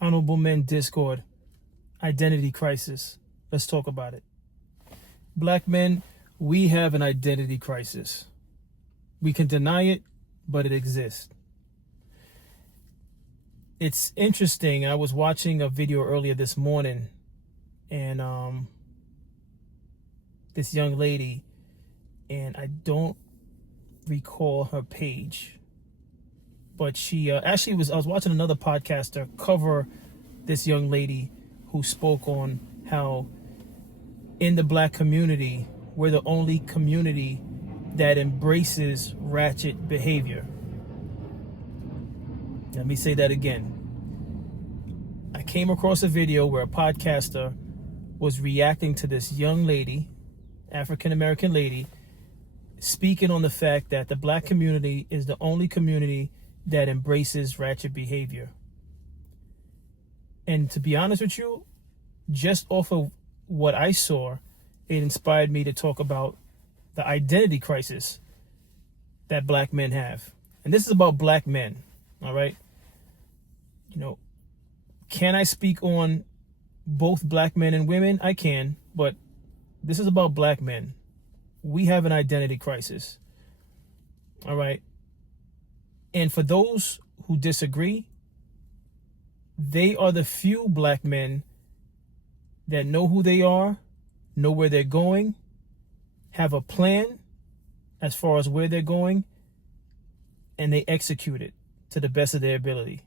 Honorable Men Discord, identity crisis. Let's talk about it. Black men, we have an identity crisis. We can deny it, but it exists. It's interesting. I was watching a video earlier this morning, and this young lady, and I don't recall her page, but she I was watching another podcaster cover this young lady who spoke on how in the black community, we're the only community that embraces ratchet behavior. Let me say that again. I came across a video where a podcaster was reacting to this young lady, African American lady, speaking on the fact that the black community is the only community that embraces ratchet behavior. And to be honest with you, just off of what I saw, it inspired me to talk about the identity crisis that black men have. And this is about black men, all right? You know, can I speak on both black men and women? I can, but this is about black men. We have an identity crisis, all right? And for those who disagree, they are the few black men that know who they are, know where they're going, have a plan as far as where they're going, and they execute it to the best of their ability.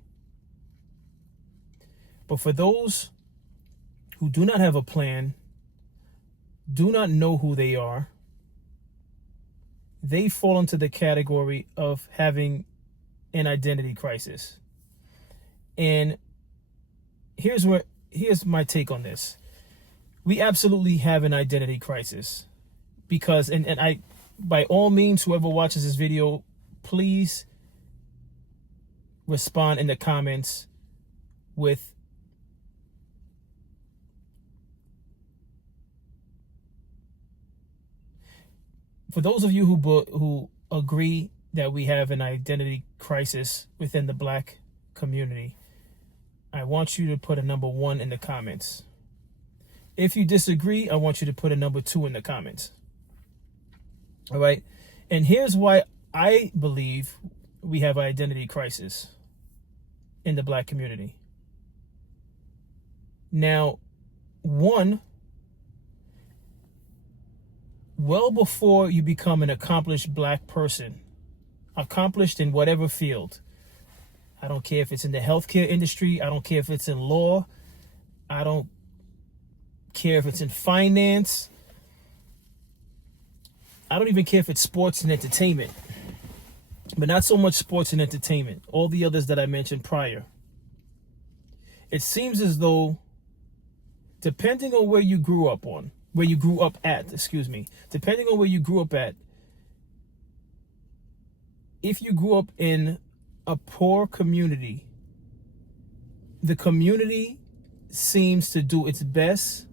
But for those who do not have a plan, do not know who they are, they fall into the category of having an identity crisis. And here's my take on this. We absolutely have an identity crisis because, and I, by all means, whoever watches this video, please respond in the comments with for those of you who agree that we have an identity crisis within the black community, I want you to put a number 1 in the comments. If you disagree, I want you to put a number 2 in the comments. All right. And here's why I believe we have an identity crisis in the black community. Now, one, well before you become an accomplished black person, accomplished in whatever field, I don't care if it's in the healthcare industry, I don't care if it's in law, I don't care if it's in finance, I don't even care if it's sports and entertainment, but not so much sports and entertainment, all the others that I mentioned prior. It seems as though, depending on where you grew up at, depending on where you grew up at, if you grew up in a poor community, the community seems to do its best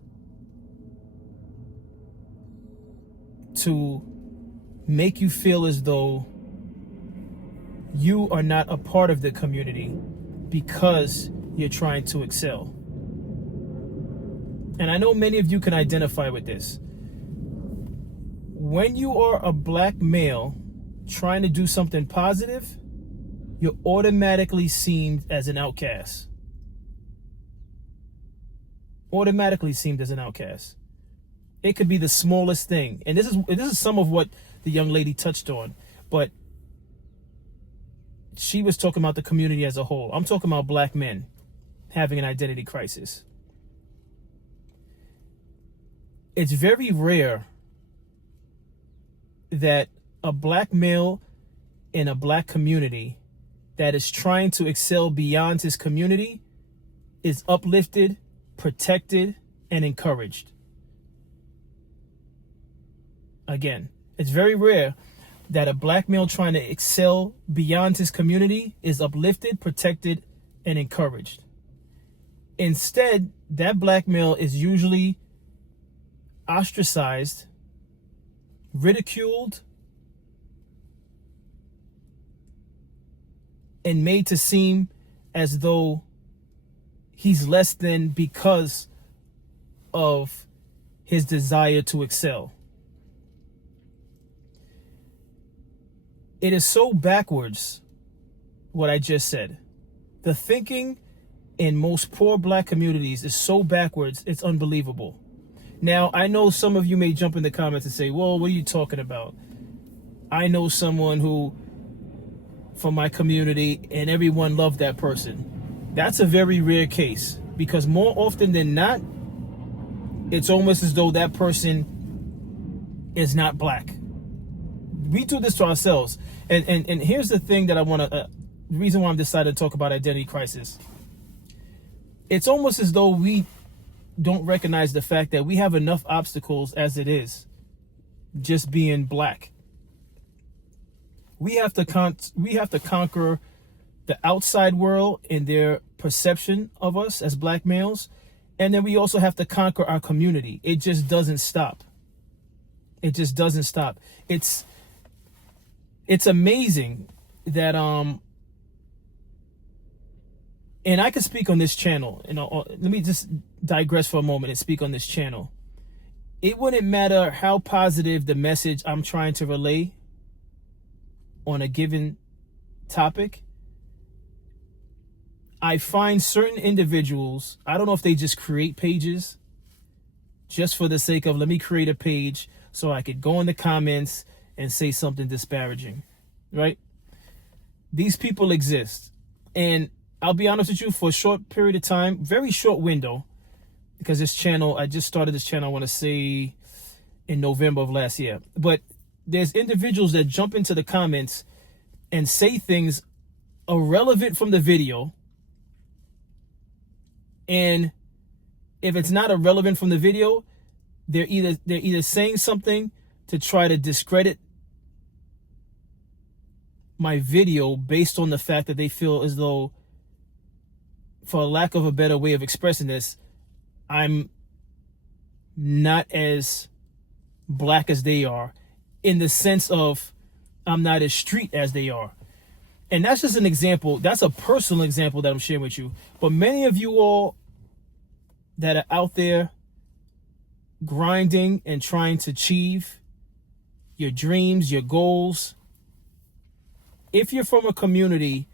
to make you feel as though you are not a part of the community because you're trying to excel. And I know many of you can identify with this. When you are a black male trying to do something positive, you're automatically seen as an outcast. Automatically seen as an outcast. It could be the smallest thing. And this is some of what the young lady touched on. But she was talking about the community as a whole. I'm talking about black men having an identity crisis. It's very rare that a black male in a black community that is trying to excel beyond his community is uplifted, protected, and encouraged. Again, it's very rare that a black male trying to excel beyond his community is uplifted, protected, and encouraged. Instead, that black male is usually ostracized, ridiculed, and made to seem as though he's less than because of his desire to excel. It is so backwards, what I just said. The thinking in most poor black communities is so backwards, it's unbelievable. Now, I know some of you may jump in the comments and say, well, what are you talking about? I know someone who, from my community, and everyone loved that person. That's a very rare case, because more often than not, it's almost as though that person is not black. We do this to ourselves. And here's the thing that I want to, the reason why I'm decided to talk about identity crisis. It's almost as though we don't recognize the fact that we have enough obstacles as it is, just being black. We have to conquer the outside world and their perception of us as black males, and then we also have to conquer our community. It just doesn't stop. It just doesn't stop. It's amazing that and I could speak on this channel, let me just digress for a moment and speak on this channel. It wouldn't matter how positive the message I'm trying to relay on a given topic. I find certain individuals, I don't know if they just create pages just for the sake of, let me create a page so I could go in the comments and say something disparaging, right? These people exist. And I'll be honest with you, for a short period of time, very short window, because this channel, I just started this channel, I want to say in November of last year. But there's individuals that jump into the comments and say things irrelevant from the video. And if it's not irrelevant from the video, they're either saying something to try to discredit my video based on the fact that they feel as though, for lack of a better way of expressing this, I'm not as black as they are, in the sense of I'm not as street as they are. And that's just an example. That's a personal example that I'm sharing with you. But many of you all that are out there grinding and trying to achieve your dreams, your goals, if you're from a community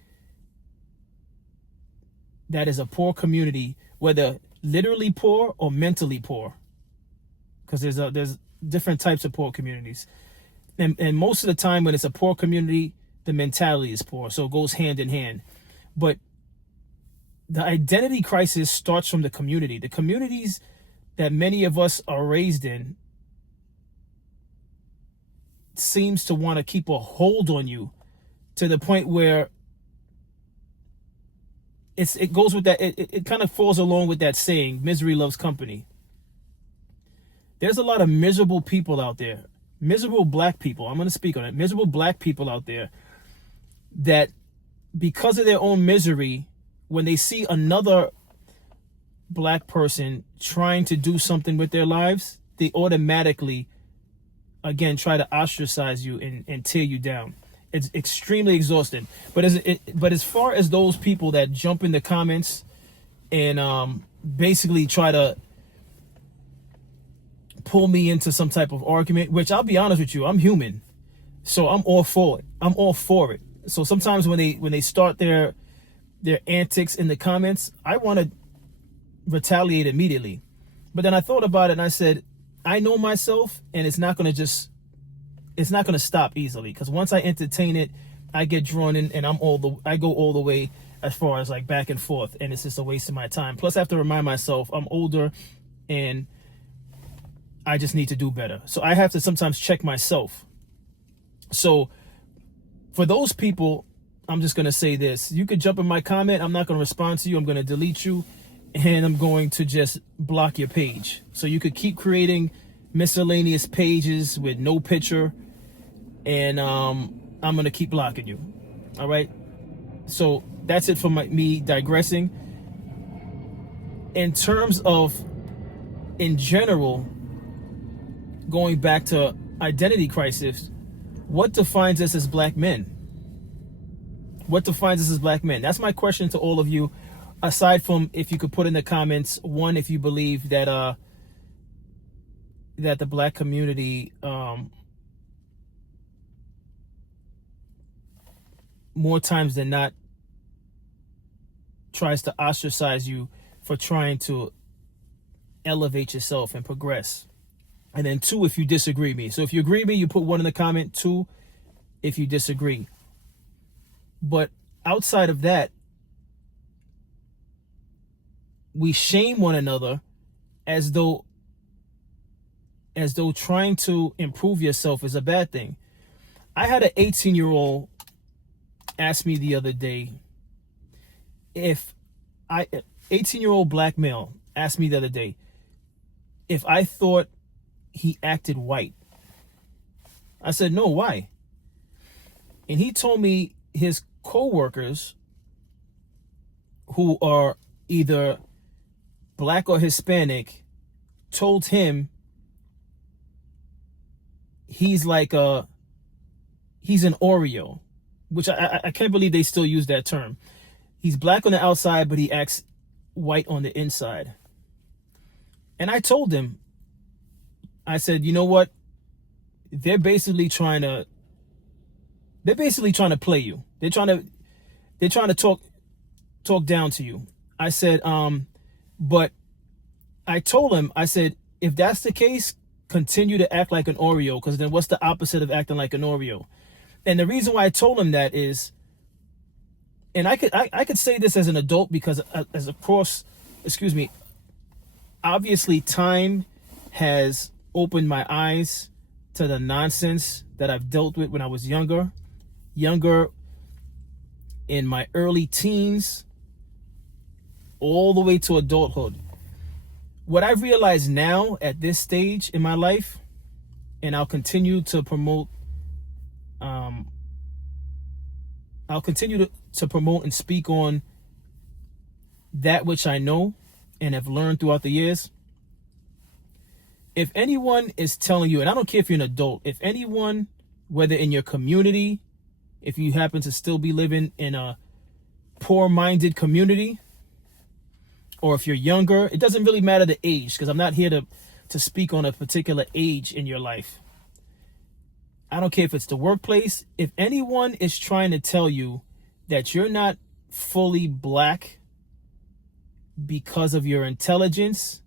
that is a poor community, whether literally poor or mentally poor, because there's different types of poor communities, and most of the time when it's a poor community, the mentality is poor, so it goes hand in hand. But the identity crisis starts from the community. The communities that many of us are raised in seems to want to keep a hold on you to the point where it goes with that, it kind of falls along with that saying, misery loves company. There's a lot of miserable people out there, miserable black people, I'm going to speak on it, miserable black people out there that, because of their own misery, when they see another black person trying to do something with their lives, they automatically, again, try to ostracize you and tear you down. It's extremely exhausting. But as far as those people that jump in the comments and basically try to pull me into some type of argument, which I'll be honest with you, I'm human, so I'm all for it. I'm all for it. So sometimes when they start their antics in the comments, I want to retaliate immediately. But then I thought about it and I said, I know myself, and it's not going to stop easily, because once I entertain it, I get drawn in, and I go all the way as far as like back and forth, and it's just a waste of my time. Plus I have to remind myself I'm older and I just need to do better. So I have to sometimes check myself. So for those people, I'm just going to say this. You could jump in my comment. I'm not going to respond to you. I'm going to delete you, and I'm going to just block your page. So you could keep creating miscellaneous pages with no picture, and I'm going to keep blocking you. All right? So that's it for me digressing. In terms of, in general, going back to identity crisis, what defines us as black men? What defines us as black men? That's my question to all of you. aside from, if you could put in the comments, one, if you believe that that the black community more times than not tries to ostracize you for trying to elevate yourself and progress. And then two, if you disagree with me. So if you agree with me, you put one in the comment. Two, if you disagree. But outside of that, we shame one another as though trying to improve yourself is a bad thing. I had an 18-year-old ask me the other day, 18-year-old black male asked me the other day if I thought he acted white. I said, no, why? And he told me his co-workers, who are either black or Hispanic, told him he's like he's an Oreo, which I can't believe they still use that term. He's black on the outside, but he acts white on the inside. And I told him, I said, you know what? They're basically trying to play you. They're trying to talk down to you. I said, but I told him, I said, if that's the case, continue to act like an Oreo, because then what's the opposite of acting like an Oreo? And the reason why I told him that is, and I could say this as an adult, because as of course, obviously time has opened my eyes to the nonsense that I've dealt with when I was younger in my early teens, all the way to adulthood. What I've realized now at this stage in my life, and I'll continue to promote to promote and speak on that which I know and have learned throughout the years. If anyone is telling you, and I don't care if you're an adult, if anyone, whether in your community, if you happen to still be living in a poor-minded community, or if you're younger, it doesn't really matter the age, because I'm not here to speak on a particular age in your life. I don't care if it's the workplace. If anyone is trying to tell you that you're not fully black because of your intelligence,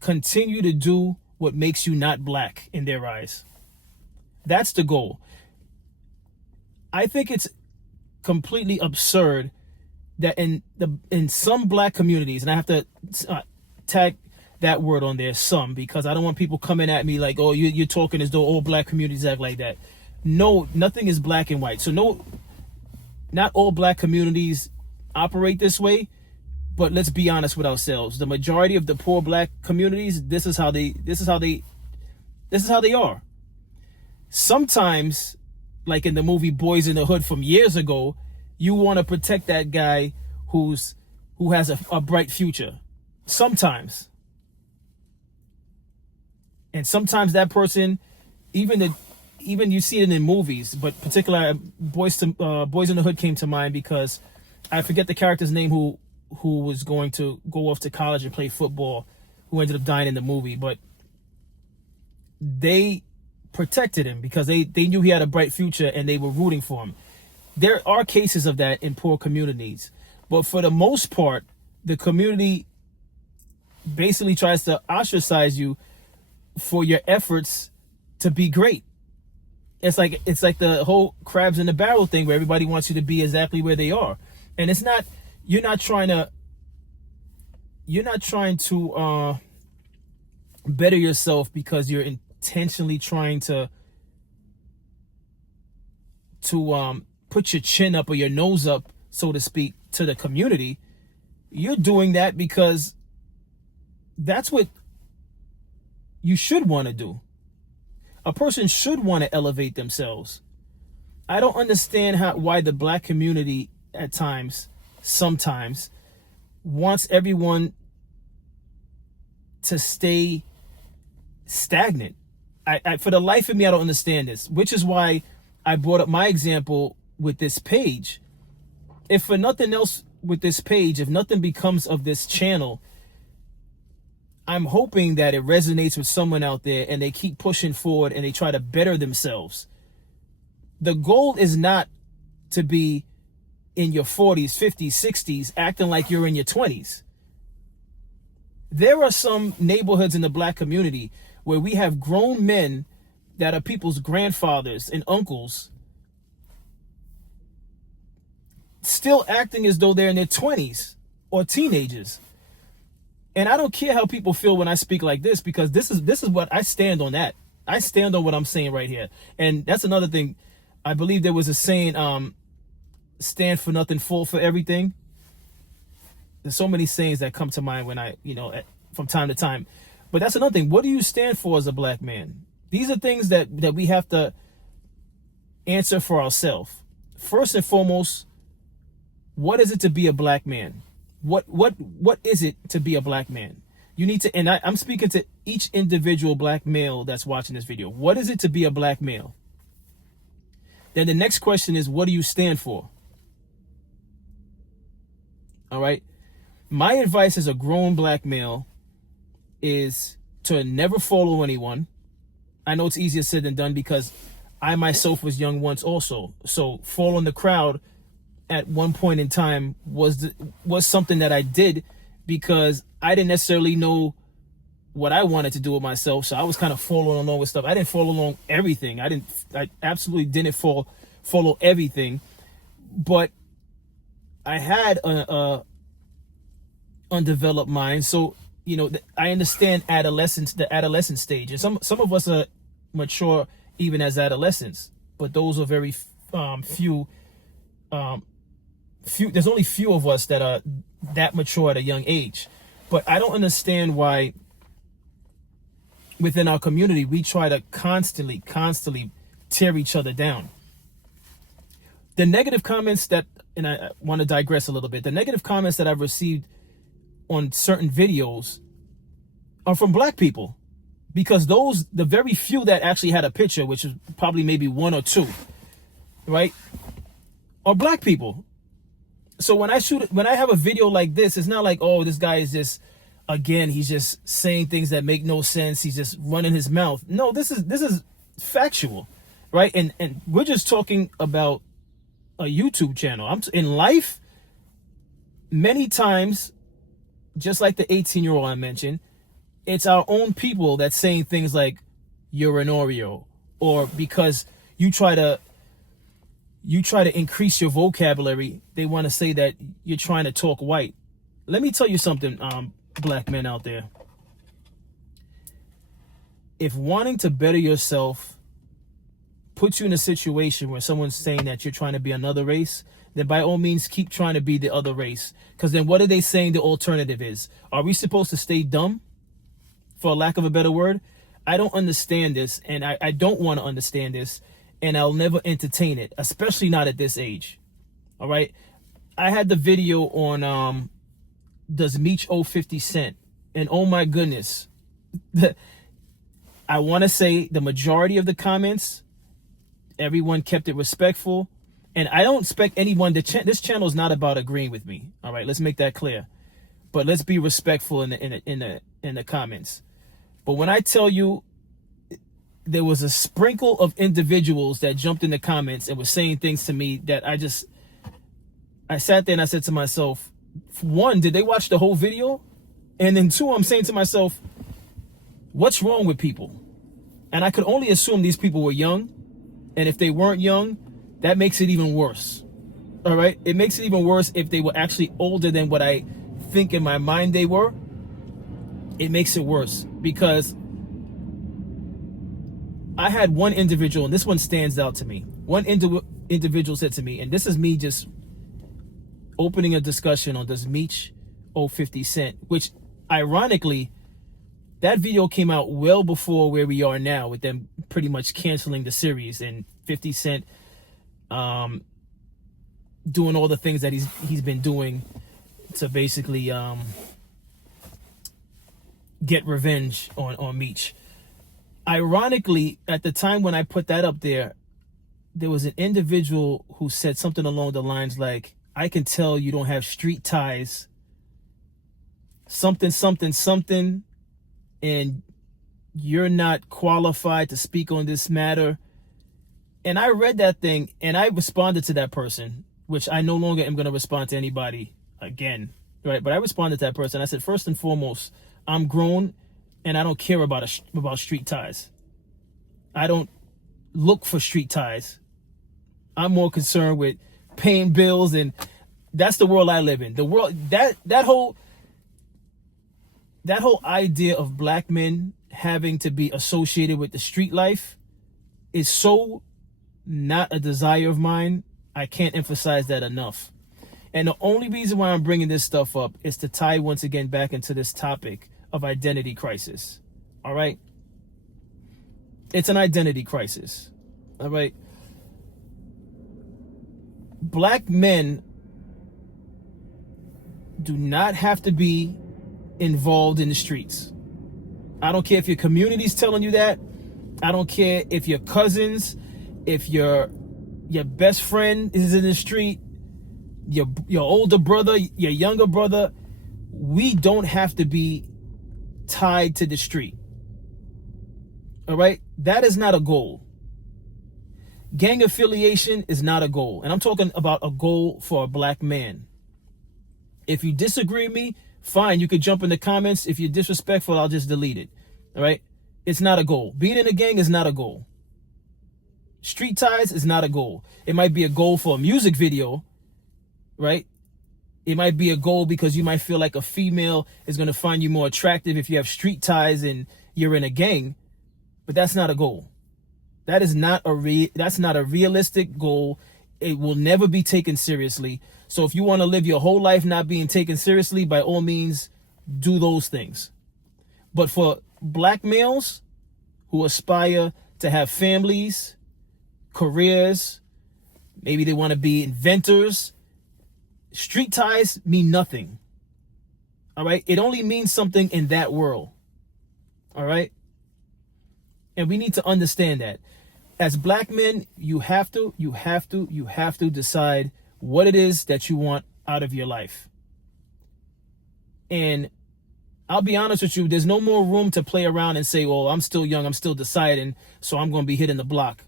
continue to do what makes you not black in their eyes. That's the goal. I think it's completely absurd that in some black communities, and I have to tag that word on there, some, because I don't want people coming at me like, oh, you're talking as though all black communities act like that. No, nothing is black and white. So no, not all black communities operate this way, but let's be honest with ourselves. The majority of the poor black communities, this is how they are. Sometimes, like in the movie Boys in the Hood from years ago, you want to protect that guy who has a bright future. Sometimes. And sometimes that person, even you see it in movies, but particularly Boys in the Hood came to mind because I forget the character's name who was going to go off to college and play football, who ended up dying in the movie, but they protected him because they knew he had a bright future and they were rooting for him. There are cases of that in poor communities, but for the most part, the community basically tries to ostracize you for your efforts to be great. It's like the whole crabs in the barrel thing where everybody wants you to be exactly where they are. And it's not, you're not trying to better yourself because you're intentionally trying to put your chin up or your nose up, so to speak, to the community. You're doing that because that's what you should want to do. A person should want to elevate themselves. I don't understand why the black community at times, sometimes, wants everyone to stay stagnant. I for the life of me, I don't understand this, which is why I brought up my example with this page. If for nothing else, with this page, if nothing becomes of this channel, I'm hoping that it resonates with someone out there and they keep pushing forward and they try to better themselves. The goal is not to be in your 40s, 50s, 60s, acting like you're in your 20s. There are some neighborhoods in the black community where we have grown men that are people's grandfathers and uncles still acting as though they're in their 20s or teenagers. And I don't care how people feel when I speak like this, because this is what I stand on. That I stand on what I'm saying right here. And that's another thing. I believe there was a saying, stand for nothing, fall for everything. There's so many sayings that come to mind when I, from time to time. But that's another thing. What do you stand for as a black man? These are things that we have to answer for ourselves. First and foremost, what is it to be a black man? What is it to be a black man? You need to, and I'm speaking to each individual black male that's watching this video. What is it to be a black male? Then the next question is, what do you stand for? All right. My advice as a grown black male is to never follow anyone. I know it's easier said than done because I myself was young once also. So following the crowd at one point in time was something that I did because I didn't necessarily know what I wanted to do with myself. So I was kind of following along with stuff. I didn't follow along everything. I absolutely didn't follow everything, but I had a undeveloped mind. So, I understand the adolescent stage. And some of us are mature even as adolescents, but those are very few. There's only few of us that are that mature at a young age. But I don't understand why within our community we try to constantly tear each other down. The negative comments and I want to digress a little bit. The negative comments that I've received on certain videos are from black people, because the very few that actually had a picture, which is probably maybe one or two, right, are black people. So when I have a video like this, it's not like, oh, this guy is just, again, he's just saying things that make no sense. He's just running his mouth. No, this is factual, right? And we're just talking about a YouTube channel. In life, many times, just like the 18-year-old I mentioned, it's our own people that's saying things like, you're an Oreo, or because you try to increase your vocabulary, they want to say that you're trying to talk white. Let me tell you something, black men out there. If wanting to better yourself puts you in a situation where someone's saying that you're trying to be another race, then by all means keep trying to be the other race. Because then what are they saying the alternative is? Are we supposed to stay dumb, for lack of a better word? I don't understand this, and I don't want to understand this, and I'll never entertain it, especially not at this age. All right? I had the video on does Meech owe 50 Cent? And oh my goodness, I want to say the majority of the comments, everyone kept it respectful. And I don't expect anyone this channel is not about agreeing with me. All right, let's make that clear. But let's be respectful in the comments. But when I tell you there was a sprinkle of individuals that jumped in the comments and were saying things to me that I sat there and I said to myself, one, did they watch the whole video? And then two, I'm saying to myself, what's wrong with people? And I could only assume these people were young. And if they weren't young, that makes it even worse. All right? It makes it even worse if they were actually older than what I think in my mind they were. It makes it worse because I had one individual, and this one stands out to me. One individual said to me, and this is me just opening a discussion on does Meech owe 50 Cent, which ironically, that video came out well before where we are now with them pretty much canceling the series and 50 Cent doing all the things that he's been doing to basically get revenge on Meech. Ironically, at the time when I put that up there was an individual who said something along the lines like, I can tell you don't have street ties, something, something, something, and you're not qualified to speak on this matter. And I read that thing and I responded to that person, which I no longer am going to respond to anybody again, right? But I responded to that person. I said, first and foremost, I'm grown and I don't care about street ties. I don't look for street ties. I'm more concerned with paying bills, and that's the world I live in. The world that whole idea of black men having to be associated with the street life is so not a desire of mine. I can't emphasize that enough. And the only reason why I'm bringing this stuff up is to tie once again back into this topic of identity crisis. All right? It's an identity crisis. All right? Black men do not have to be involved in the streets. I don't care if your community's telling you that. I don't care if your cousins, if your best friend is in the street, your older brother, your younger brother. We don't have to be tied to the street. All right? That is not a goal. Gang affiliation is not a goal. And I'm talking about a goal for a black man. If you disagree with me, fine. You could jump in the comments. If you're disrespectful, I'll just delete it. All right? It's not a goal. Being in a gang is not a goal. Street ties is not a goal. It might be a goal for a music video, right? It might be a goal because you might feel like a female is going to find you more attractive if you have street ties and you're in a gang. But that's not a goal. That is not that's not a realistic goal. It will never be taken seriously. So if you want to live your whole life not being taken seriously, by all means, do those things. But for black males who aspire to have families, careers, maybe they want to be inventors, street ties mean nothing. All right? It only means something in that world. All right? And we need to understand that. As black men, you have to decide what it is that you want out of your life. And I'll be honest with you, there's no more room to play around and say, well, I'm still young, I'm still deciding, so I'm going to be hitting the block.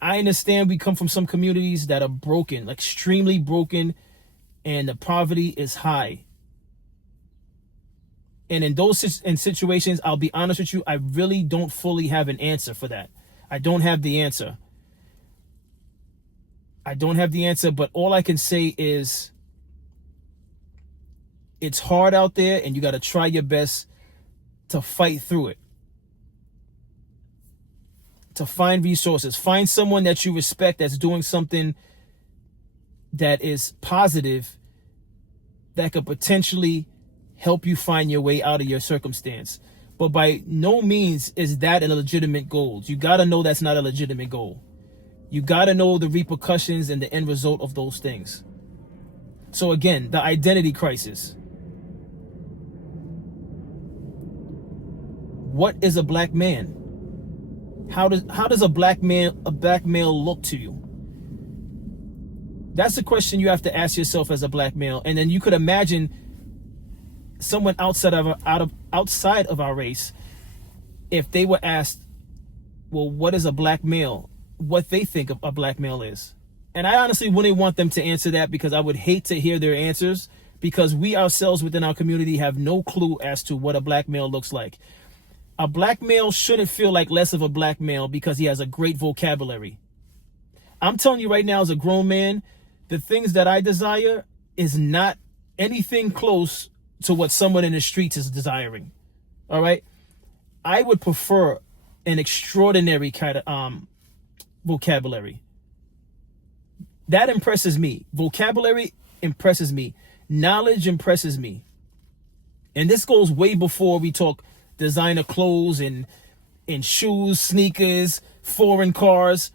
I understand we come from some communities that are broken, like extremely broken, and the poverty is high. And in those situations, I'll be honest with you, I really don't fully have an answer for that. I don't have the answer. But all I can say is it's hard out there and you got to try your best to fight through it. To find resources. Find someone that you respect that's doing something that is positive that could potentially help you find your way out of your circumstance. But by no means is that a legitimate goal. You got to know that's not a legitimate goal. You got to know the repercussions and the end result of those things. So again, the identity crisis. What is a black man? How does a black male look to you? That's the question you have to ask yourself as a black male. And then you could imagine someone outside of our race, if they were asked, well, what is a black male? What they think a black male is. And I honestly wouldn't want them to answer that, because I would hate to hear their answers, because we ourselves within our community have no clue as to what a black male looks like. A black male shouldn't feel like less of a black male because he has a great vocabulary. I'm telling you right now, as a grown man, the things that I desire is not anything close to what someone in the streets is desiring. All right? I would prefer an extraordinary kind of vocabulary. That impresses me. Vocabulary impresses me. Knowledge impresses me. And this goes way before we talk designer clothes and shoes, sneakers, foreign cars.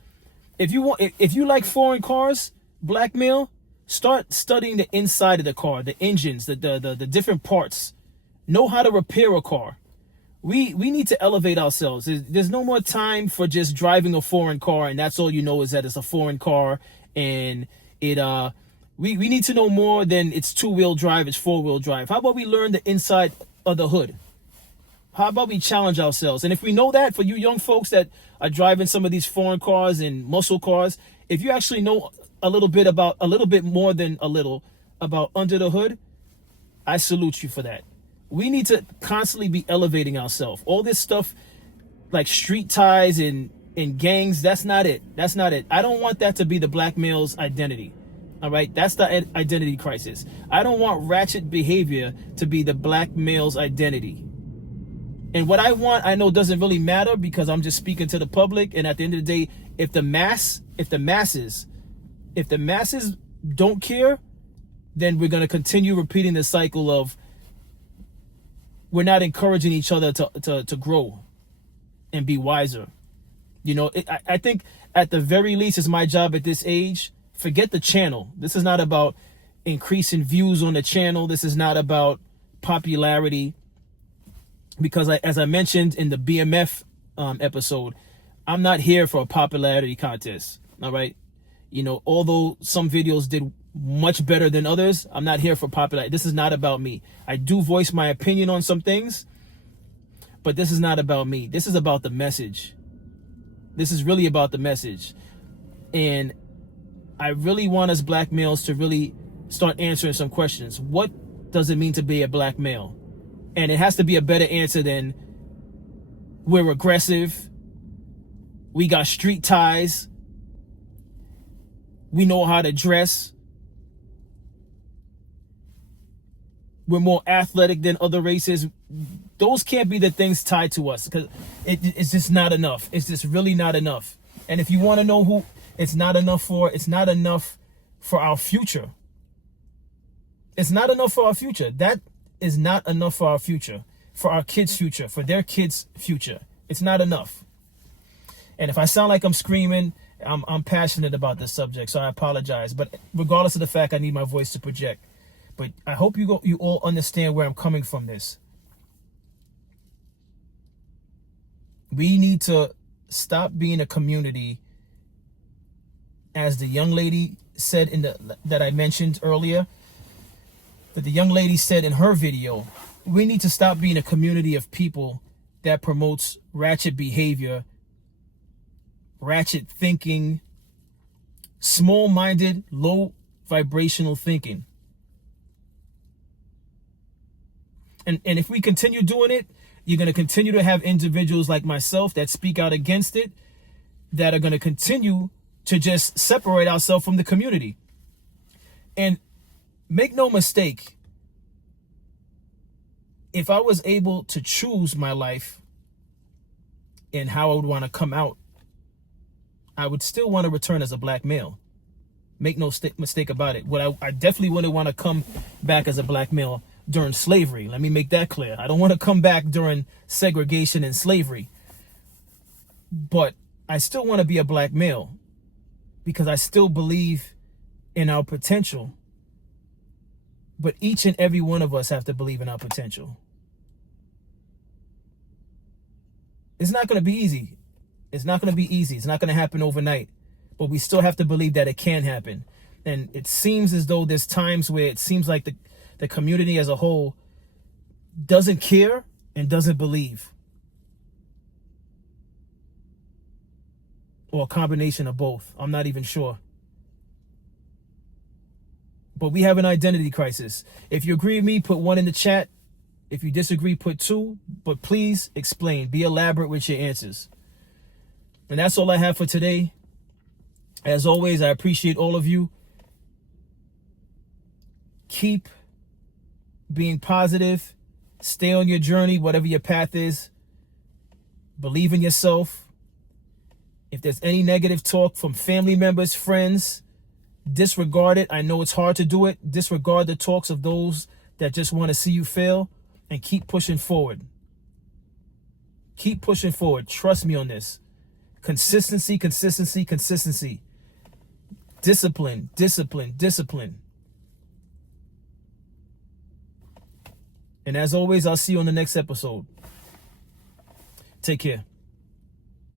If you like foreign cars, black male, start studying the inside of the car, the engines, the different parts. Know how to repair a car. We need to elevate ourselves. There's no more time for just driving a foreign car and that's all you know is that it's a foreign car and it We need to know more than it's 2-wheel drive, it's 4-wheel drive. How about we learn the inside of the hood? How about we challenge ourselves? And if we know that, for you young folks that are driving some of these foreign cars and muscle cars, if you actually know a little bit more than a little about under the hood, I salute you for that. We need to constantly be elevating ourselves. All this stuff like street ties and gangs, that's not it. That's not it. I don't want that to be the black male's identity. All right, that's the identity crisis. I don't want ratchet behavior to be the black male's identity. And what I want, I know doesn't really matter because I'm just speaking to the public. And at the end of the day, if the masses don't care, then we're going to continue repeating the cycle of we're not encouraging each other to grow and be wiser. You know, I think at the very least, it's my job at this age. Forget the channel. This is not about increasing views on the channel. This is not about popularity. Because as I mentioned in the BMF episode, I'm not here for a popularity contest. All right. You know, although some videos did much better than others, I'm not here for popularity. This is not about me. I do voice my opinion on some things, but this is not about me. This is about the message. This is really about the message. And I really want us black males to really start answering some questions. What does it mean to be a black male? And it has to be a better answer than we're aggressive, we got street ties, we know how to dress, we're more athletic than other races. Those can't be the things tied to us because it's just not enough. It's just really not enough. And if you want to know who it's not enough for our future. It's not enough for our future. That is not enough for our future, for our kids' future, for their kids' future. It's not enough. And if I sound like I'm screaming, I'm passionate about this subject, so I apologize. But regardless of the fact, I need my voice to project. But I hope you all understand where I'm coming from this. We need to stop being a community, as the young lady said that I mentioned earlier, that the young lady said in her video, we need to stop being a community of people that promotes ratchet behavior, ratchet thinking, small-minded, low vibrational thinking. And if we continue doing it, you're going to continue to have individuals like myself that speak out against it, that are going to continue to just separate ourselves from the community. And make no mistake, if I was able to choose my life and how I would want to come out, I would still want to return as a black male. Make no mistake about it. I definitely wouldn't want to come back as a black male during slavery. Let me make that clear. I don't want to come back during segregation and slavery. But I still want to be a black male because I still believe in our potential. But each and every one of us have to believe in our potential. It's not going to be easy. It's not going to be easy. It's not going to happen overnight. But we still have to believe that it can happen. And it seems as though there's times where it seems like the community as a whole doesn't care and doesn't believe. Or a combination of both. I'm not even sure. But we have an identity crisis. If you agree with me, put 1 in the chat. If you disagree, put 2. But please explain. Be elaborate with your answers. And that's all I have for today. As always, I appreciate all of you. Keep being positive. Stay on your journey, whatever your path is. Believe in yourself. If there's any negative talk from family members, friends, disregard it. I know it's hard to do it. Disregard the talks of those that just want to see you fail, and keep pushing forward. Keep pushing forward. Trust me on this. Consistency, consistency, consistency. Discipline, discipline, discipline. And as always, I'll see you on the next episode. Take care.